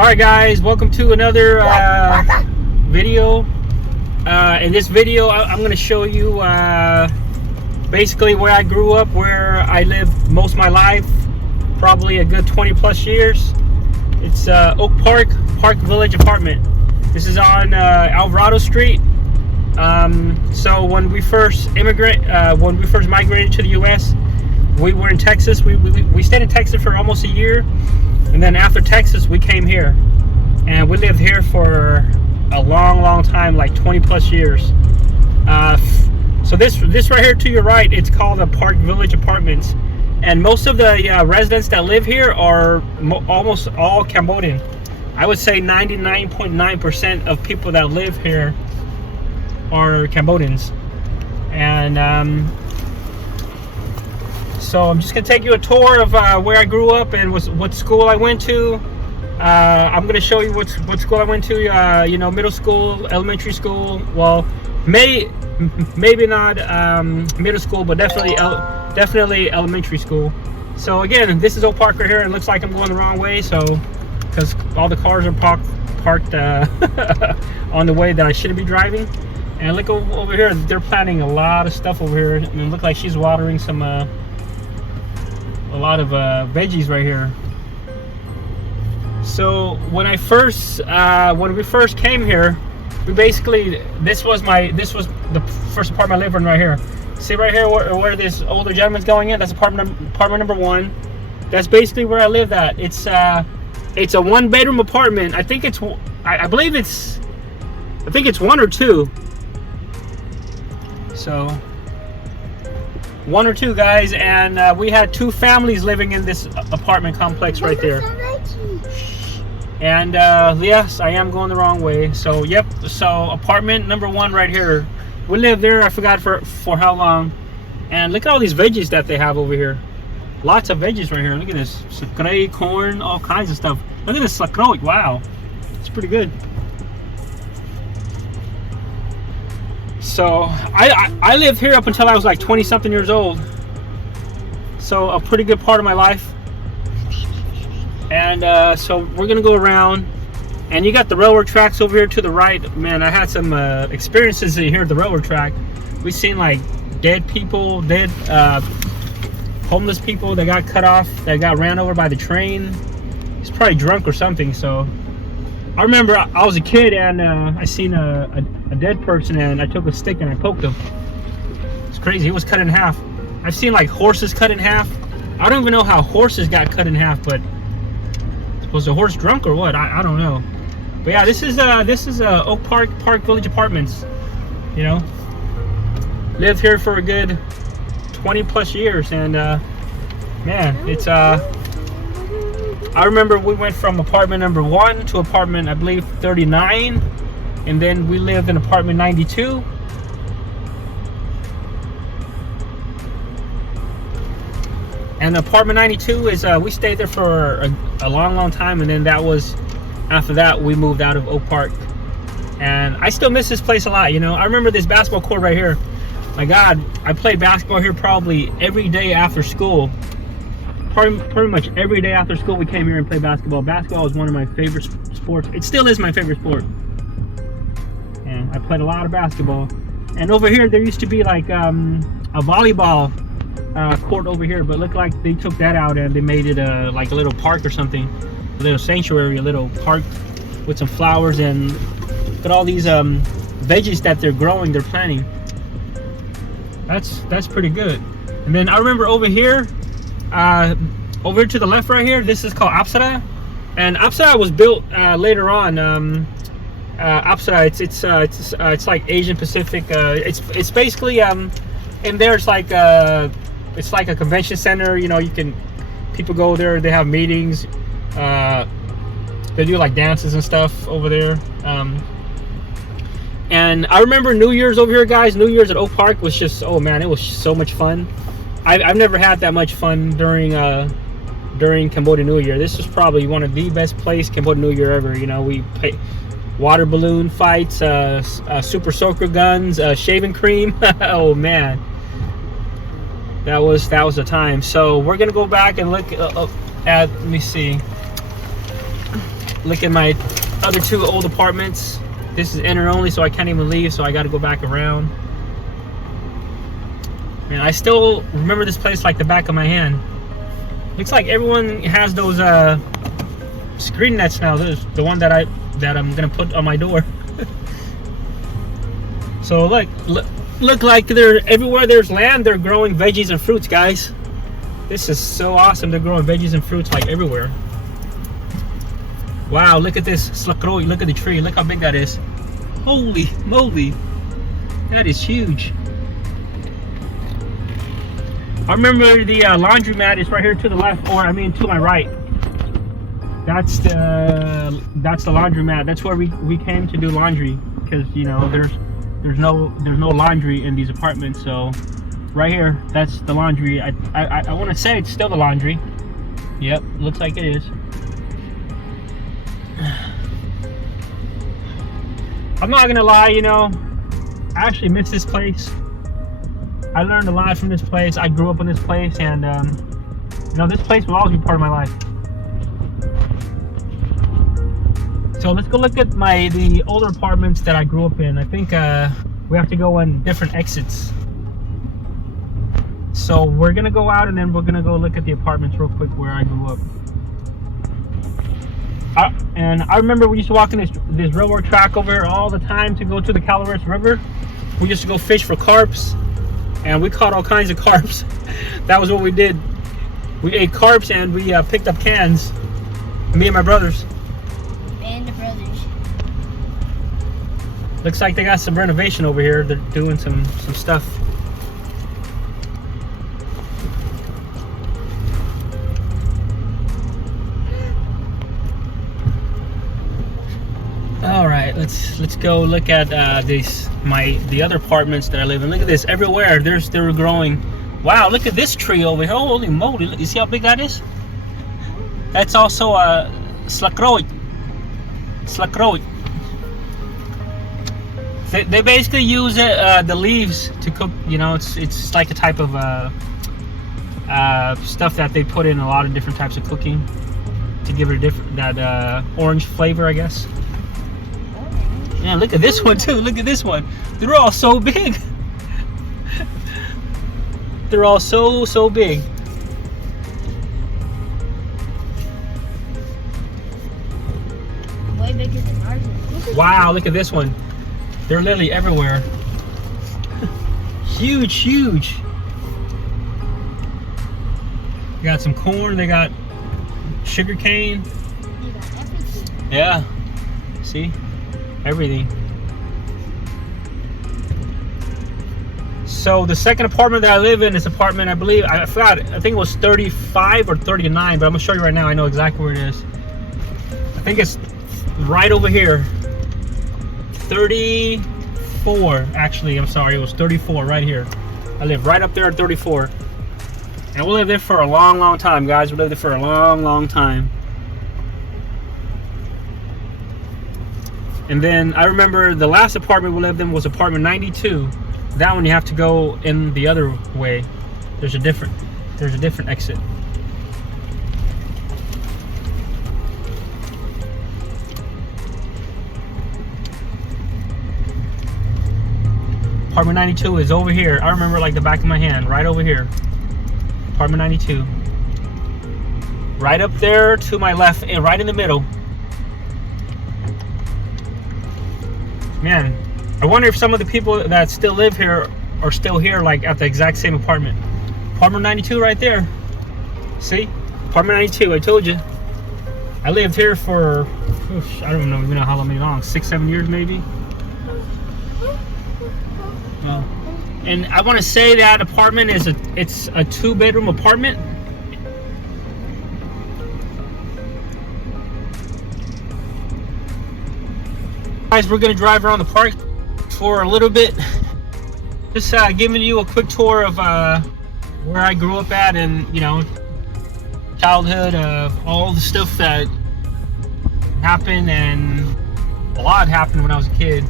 Alright guys, welcome to another video. In this video I'm going to show you basically where I grew up, where I lived most of my life, probably a good 20 plus years. It's Oak Park Village apartment. This is on Alvarado Street. So when we first migrated to the US, we were in Texas. We stayed in Texas for almost a year, and then after Texas we came here, and we lived here for a long time, like 20 plus years. So this right here to your right, it's called the Park Village Apartments, and most of the residents that live here are almost all Cambodian. I would say 99.9% of people that live here are Cambodians. And so I'm just gonna take you a tour of where I grew up and what school I went to. I'm gonna show you what school I went to. You know, middle school, elementary school. Well, maybe not middle school, but definitely elementary school. So again, this is Oak Park right here. It looks like I'm going the wrong way, so because all the cars are parked on the way that I shouldn't be driving. And look over here, they're planting a lot of stuff over here. I mean, it looks like she's watering some a lot of veggies right here. So when we first came here, this was the first apartment I lived in right here. See right here where this older gentleman's going in? That's apartment number 1. That's basically where I lived at. It's a 1-bedroom apartment. I think it's 1 or 2. So 1 or 2 guys, and we had 2 families living in this apartment complex right there. And yes, I am going the wrong way. So yep, so apartment number 1 right here. We lived there, I forgot for how long. And look at all these veggies that they have over here. Lots of veggies right here. Look at this. Sakray, corn, all kinds of stuff. Look at this sakroy. Wow. It's pretty good. So I lived here up until I was like 20 something years old. So a pretty good part of my life. And so we're gonna go around, and you got the railroad tracks over here to the right. Man, I had some experiences here at the railroad track. We've seen like dead people, homeless people that got cut off, that got ran over by the train. He's probably drunk or something. So I remember I was a kid, and I seen a dead person, and I took a stick and I poked him. It's crazy. He was cut in half. I've seen like horses cut in half. I don't even know how horses got cut in half, but was the horse drunk or what? I don't know. But yeah, this is Oak Park Village Apartments. You know, lived here for a good 20 plus years, and man, it's I remember we went from apartment number 1 to apartment, I believe, 39, and then we lived in apartment 92. And apartment 92 is we stayed there for a long time, and then after that we moved out of Oak Park. And I still miss this place a lot. You know, I remember this basketball court right here. My God, I played basketball here probably every day after school. Pretty much every day after school we came here and played basketball. Basketball is one of my favorite sports. It still is my favorite sport. And I played a lot of basketball. And over here there used to be like a volleyball court over here, but it looked like they took that out and they made it like a little park or something, a little sanctuary, a little park with some flowers, and look at all these veggies that they're growing, they're planting. That's pretty good. And then I remember over here to the left right here, this is called Apsara, and Apsara was built later on. Apsara, it's like Asian Pacific. It's basically and there's like it's like a convention center. You know, people go there, they have meetings, they do like dances and stuff over there. And I remember New Year's over here, guys. New Year's at Oak Park was just, oh man, it was so much fun. I've never had that much fun during Cambodian New Year. This was probably one of the best place Cambodian New Year ever. You know, we played water balloon fights, super soaker guns, shaving cream. Oh man, that was the time. So we're gonna go back and look at, let me see. look at my other 2 old apartments. This is enter only, so I can't even leave, so I got to go back around. And I still remember this place like the back of my hand. Looks like everyone has those screen nets now. There's the one that I'm gonna put on my door. So look like they're everywhere there's land, they're growing veggies and fruits, guys. This is so awesome. They're growing veggies and fruits like everywhere. Wow, look at this slakroy. Look at the tree. Look how big that is. Holy moly, that is huge. I remember the laundromat is right here to the left, or I mean to my right. That's the laundromat. That's where we came to do laundry, because you know there's no laundry in these apartments. So right here, that's the laundry. I want to say it's still the laundry. Yep, looks like it is. I'm not gonna lie, you know, I actually miss this place. I learned a lot from this place. I grew up in this place, and you know, this place will always be part of my life. So let's go look at the older apartments that I grew up in. I think we have to go in different exits. So we're gonna go out, and then we're gonna go look at the apartments real quick where I grew up. And I remember we used to walk in this railroad track over here all the time to go to the Calaveras River. We used to go fish for carps, and we caught all kinds of carps. That was what we did. We ate carps, and we picked up cans. Me and my brothers. And the brothers. Looks like they got some renovation over here. They're doing some stuff. All right, let's go look at the other apartments that I live in. Look at this, everywhere they were growing. Wow, look at this tree over here. Holy moly, you see how big that is? That's also a slakroy. They basically use the leaves to cook. You know, it's like a type of stuff that they put in a lot of different types of cooking to give it that orange flavor, I guess. Yeah, look at this one too. Look at this one. They're all so big. They're all so big. Way bigger than ours. Wow, look at this one. They're literally everywhere. Huge. They got some corn. They got sugar cane. They got everything. Yeah. See? Everything. So the second apartment that I live in is apartment, I believe, I forgot, I think it was 35 or 39, but I'm gonna show you right now. I know exactly where it is. I think it's right over here. 34, actually, I'm sorry, it was 34 right here. I live right up there at 34. And we'll live there for a long time, guys. We'll live there for a long time. And then I remember the last apartment we lived in was apartment 92. That one you have to go in the other way. There's a different exit. Apartment 92 is over here. I remember like the back of my hand, right over here. Apartment 92. Right up there to my left, and right in the middle. Man, I wonder if some of the people that still live here are still here, like at the exact same apartment. Apartment 92 right there. See? Apartment 92, I told you. I lived here for, I don't even know how long, 6-7 years maybe. And I want to say that apartment is it's a 2-bedroom apartment. Guys, we're gonna drive around the park for a little bit. Just giving you a quick tour of where I grew up at, and you know, childhood, all the stuff that happened, and a lot happened when I was a kid.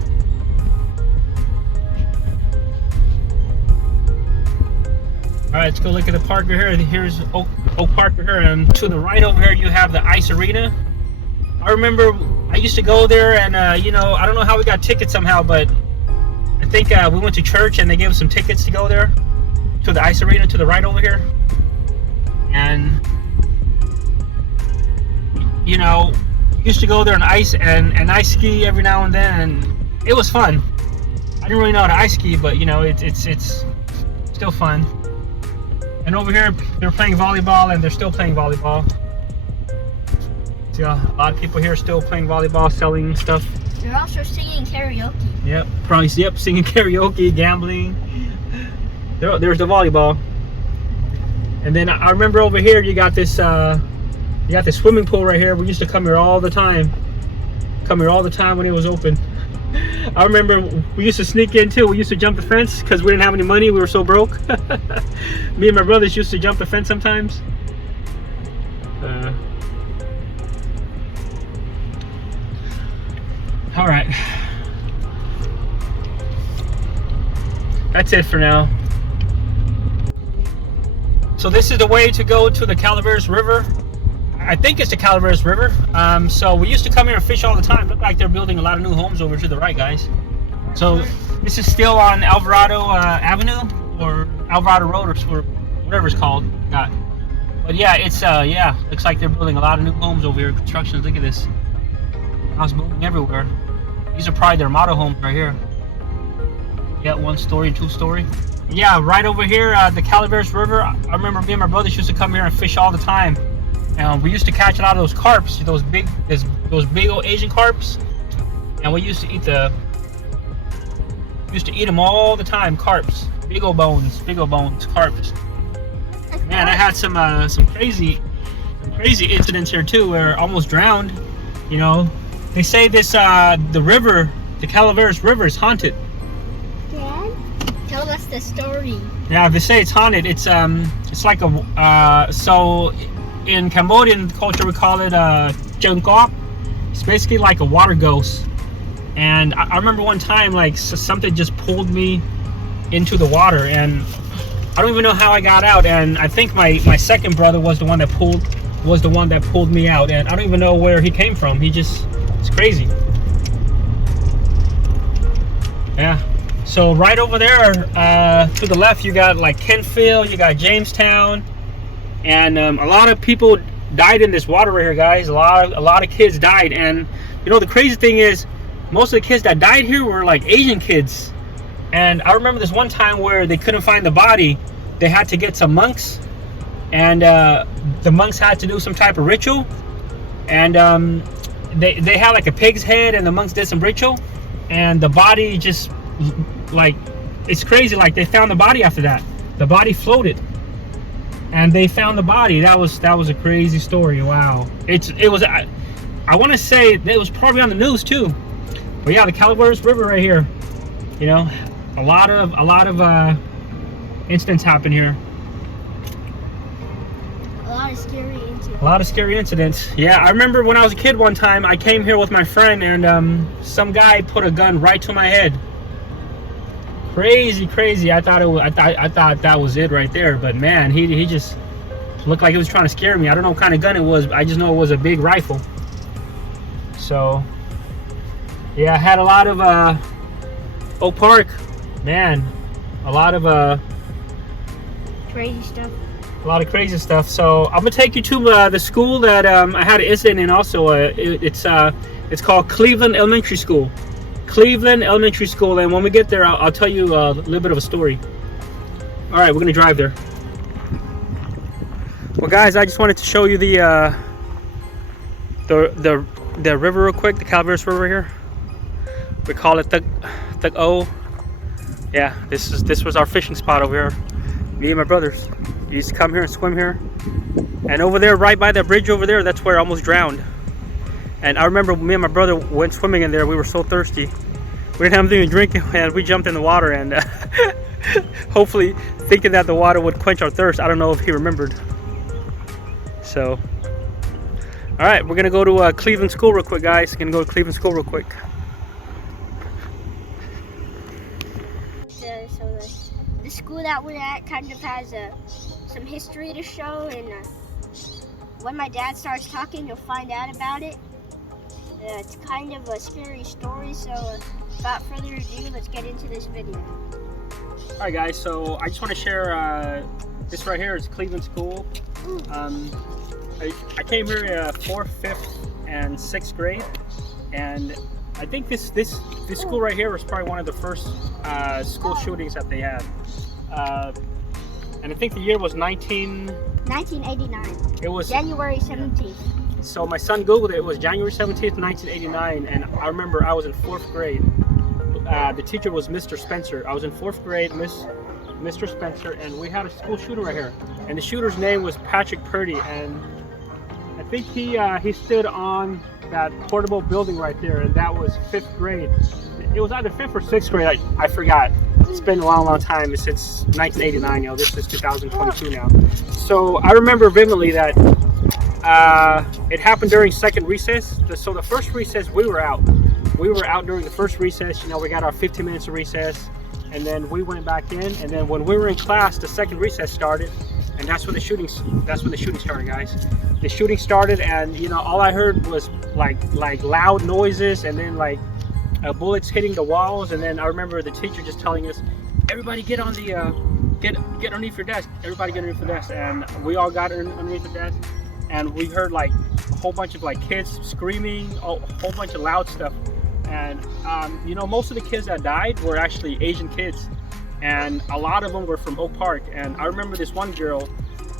All right, let's go look at the park over here. Here's Oak Park over here, and to the right over here you have the ice arena. I remember I used to go there, and you know, I don't know how we got tickets somehow, but I think we went to church and they gave us some tickets to go there to the ice arena to the right over here. And you know, used to go there and ice ski every now and then, and it was fun. I didn't really know how to ice ski, but you know, it's still fun. And over here they're playing volleyball, and they're still playing volleyball. See, a lot of people here still playing volleyball, selling stuff. They're also singing karaoke. Yep, probably, yep, singing karaoke, gambling. There's the volleyball. And then I remember over here you got this swimming pool right here. We used to come here all the time. Come here all the time when it was open. I remember we used to sneak in too. We used to jump the fence because we didn't have any money. We were so broke. Me and my brothers used to jump the fence sometimes. All right. That's it for now. So this is the way to go to the Calaveras River. I think it's the Calaveras River. So we used to come here and fish all the time. Look like they're building a lot of new homes over to the right, guys. So this is still on Alvarado Avenue or Alvarado Road or whatever it's called. But yeah, it's yeah, looks like they're building a lot of new homes over here. Construction. Look at this. House moving everywhere. These are probably their model homes right here. Yeah, 1-story, 2-story. Yeah, right over here, the Calaveras River. I remember me and my brothers used to come here and fish all the time. And we used to catch a lot of those carps, those big old Asian carps. And we used to eat them all the time. Carps, big old bones, carps. Man, I had some crazy incidents here too, where I almost drowned. You know, they say this the river, the Calaveras River, is haunted. Dad, tell us the story. Yeah, they say it's haunted. It's like a so in Cambodian culture we call it Chung Kop. It's basically like a water ghost. And I remember one time, like, something just pulled me into the water, and I don't even know how I got out. And I think my second brother was the one that pulled me out, and I don't even know where he came from. It's crazy. Yeah. So right over there, to the left, you got like Kentfield, you got Jamestown, and a lot of people died in this water right here, guys. A lot of kids died, and you know the crazy thing is, most of the kids that died here were like Asian kids. And I remember this one time where they couldn't find the body. They had to get some monks, and the monks had to do some type of ritual, and they had like a pig's head, and the monks did some ritual, and the body just, like, it's crazy, like they found the body after that. The body floated, and they found the body. That was a crazy story. Wow. It was I want to say it was probably on the news too. But yeah, the Calaveras River right here, you know, a lot of incidents happen here. A lot of scary incidents. A lot of scary incidents. Yeah, I remember when I was a kid one time, I came here with my friend, and some guy put a gun right to my head. Crazy. I thought that was it right there, but man, he just looked like he was trying to scare me. I don't know what kind of gun it was. I just know it was a big rifle. So yeah, I had a lot of Oak Park, man, a lot of crazy stuff. A lot of crazy stuff. So I'm gonna take you to the school that I had an incident in. Also, it's called Cleveland Elementary School. Cleveland Elementary School. And when we get there, I'll tell you a little bit of a story. All right, we're gonna drive there. Well, guys, I just wanted to show you the river real quick, the Calaveras River here. We call it the O. Yeah, this was our fishing spot over here. Me and my brothers used to come here and swim here. And over there, right by that bridge over there, that's where I almost drowned. And I remember me and my brother went swimming in there. We were so thirsty. We didn't have anything to drink, and we jumped in the water, and hopefully thinking that the water would quench our thirst. I don't know if he remembered. So, all right, we're gonna go to Cleveland School real quick, guys. Gonna go to Cleveland School real quick. So the school that we're at kind of has some history to show, and when my dad starts talking, you'll find out about it. It's kind of a scary story, so without further ado, let's get into this video. Alright guys, so I just want to share this right here is Cleveland School. I came here 4th, 5th, and 6th grade, and I think this school right here was probably one of the first school shootings that they had. And I think the year was 1989. It was January 17th. So my son Googled it. It was January 17th, 1989, and I remember I was in 4th grade. The teacher was Mr. Spencer. I was in 4th grade, Mr. Spencer, and we had a school shooter right here. And the shooter's name was Patrick Purdy, and I think he stood on that portable building right there, and that was 5th grade. It was either 5th or 6th grade. I forgot. It's been a long time since 1989. You know, this is 2022 now. So I remember vividly that it happened during second recess. So the first recess we were out. We were out during the first recess. You know, we got our 15 minutes of recess, and then we went back in. And then when we were in class, the second recess started, and that's when the shooting started, guys. The shooting started, and you know, all I heard was like loud noises, and then like bullets hitting the walls. And then I remember the teacher just telling us, "Everybody get on the get underneath your desk. Everybody get underneath the desk." And we all got underneath the desk, and we heard like a whole bunch of like kids screaming, a whole bunch of loud stuff. And you know, most of the kids that died were actually Asian kids, and a lot of them were from Oak Park. And I remember this one girl,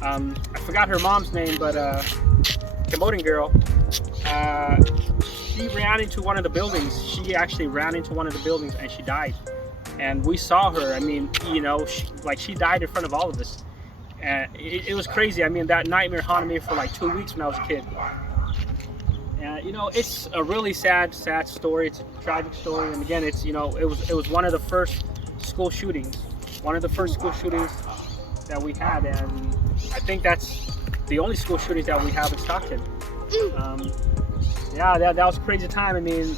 I forgot her mom's name, but Cambodian girl, she ran into one of the buildings. She actually ran into one of the buildings and she died. And we saw her. I mean, you know, she died in front of all of us. And it was crazy. I mean, that nightmare haunted me for like 2 weeks when I was a kid. And you know, it's a really sad story. It's a tragic story. And again, it's, you know, it was one of the first school shootings. One of the first school shootings that we had, and I think that's the only school shootings that we have in Stockton. Yeah, that was a crazy time. I mean,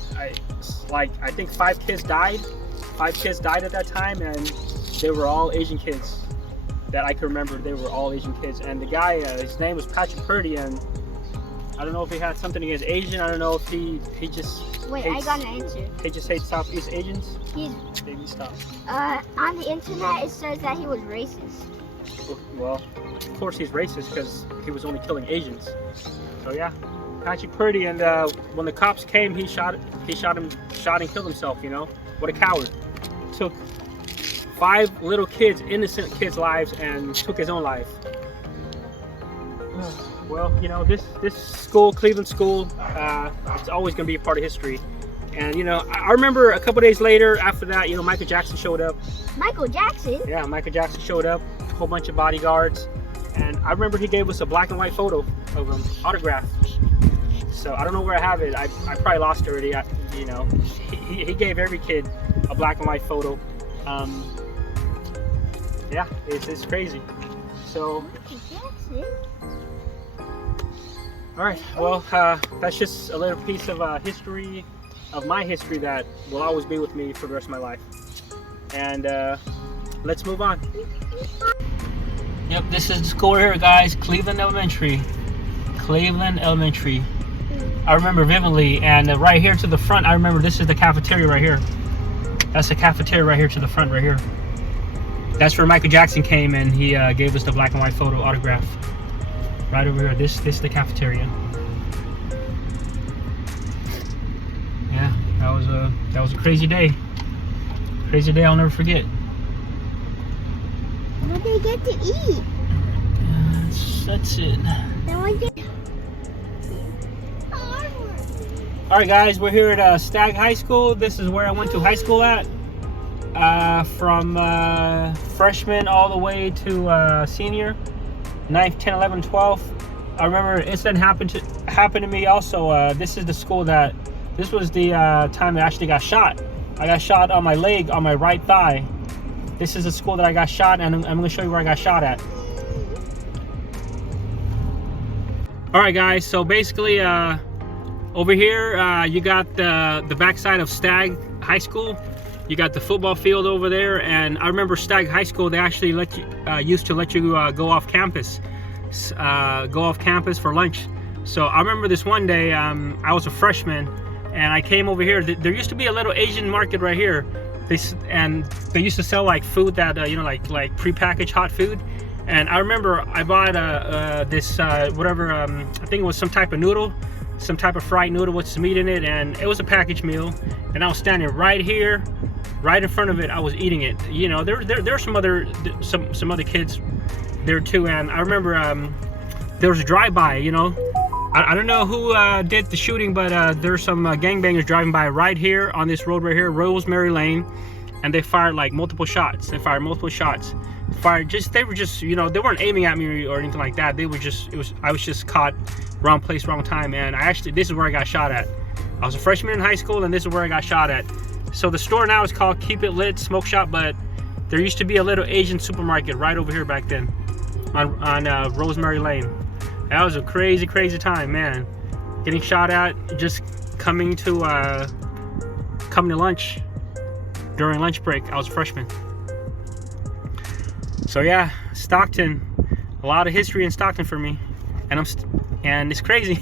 I think 5 kids died. 5 kids died at that time, and they were all Asian kids that I can remember. They were all Asian kids, and the guy, his name was Patrick Purdy, and I don't know if he had something against Asian. I don't know if he just Wait, hates, I got an answer. He just hates Southeast Asians. Baby, stop. On the internet, it says that he was racist. Well, of course he's racist because he was only killing Asians. So yeah, Patrick Purdy, and when the cops came, he shot and killed himself. You know, what a coward! Took 5 little kids, innocent kids' lives, and took his own life. Well, you know, this school, Cleveland School, it's always going to be a part of history. And you know, I remember a couple days later after that, you know, Michael Jackson showed up. Michael Jackson? Yeah, Michael Jackson showed up, a whole bunch of bodyguards. And I remember he gave us a black and white photo of him, autographed. So I don't know where I have it. I probably lost it already. You know, he gave every kid a black and white photo. Yeah, it's crazy. So. Michael Jackson? All right, well, that's just a little piece of history, of my history that will always be with me for the rest of my life. And let's move on. Yep, this is the school here, guys, Cleveland Elementary. Cleveland Elementary. I remember vividly, and right here to the front, I remember this is the cafeteria right here. That's the cafeteria right here to the front, right here. That's where Michael Jackson came, and he gave us the black and white photo autograph. Right over here, this is the cafeteria. Yeah, that was a crazy day. Crazy day I'll never forget. What did they get to eat? That's it. Oh, Alright guys, we're here at Stagg High School. This is where I went to high school at. From freshman all the way to senior. 9th, 10th, 11th, 12th. I remember an incident happened to me also. This is the school this was the time I actually got shot. I got shot on my leg, on my right thigh. This is the school that I got shot, and I'm going to show you where I got shot at. Alright guys, so basically over here you got the backside of Stagg High School. You got the football field over there, and I remember Stagg High School, they actually used to let you go off campus for lunch. So I remember this one day, I was a freshman, and I came over here. There used to be a little Asian market right here. They used to sell like food that you know, like prepackaged hot food. And I remember I bought this whatever, I think it was some type of noodle, some type of fried noodle with some meat in it, and it was a packaged meal. And I was standing right here, right in front of it. I was eating it. You know, there were some other kids there too. And I remember there was a drive-by. You know, I don't know who did the shooting, but there's some gangbangers driving by right here on this road right here, Rosemary Lane, and they fired like multiple shots. They were just, you know, they weren't aiming at me or anything like that. They were just, I was just caught wrong place, wrong time. And this is where I got shot at. I was a freshman in high school, and this is where I got shot at. So the store now is called Keep It Lit Smoke Shop, but there used to be a little Asian supermarket right over here back then on Rosemary Lane. That was a crazy, crazy time, man. Getting shot at, just coming to lunch during lunch break. I was a freshman. So yeah, Stockton, a lot of history in Stockton for me, and it's crazy.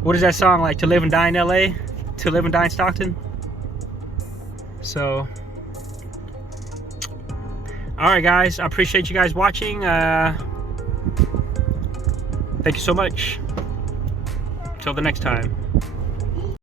What is that song like? To live and die in LA, to live and die in Stockton. So, all right, guys, I appreciate you guys watching. Thank you so much. Till the next time.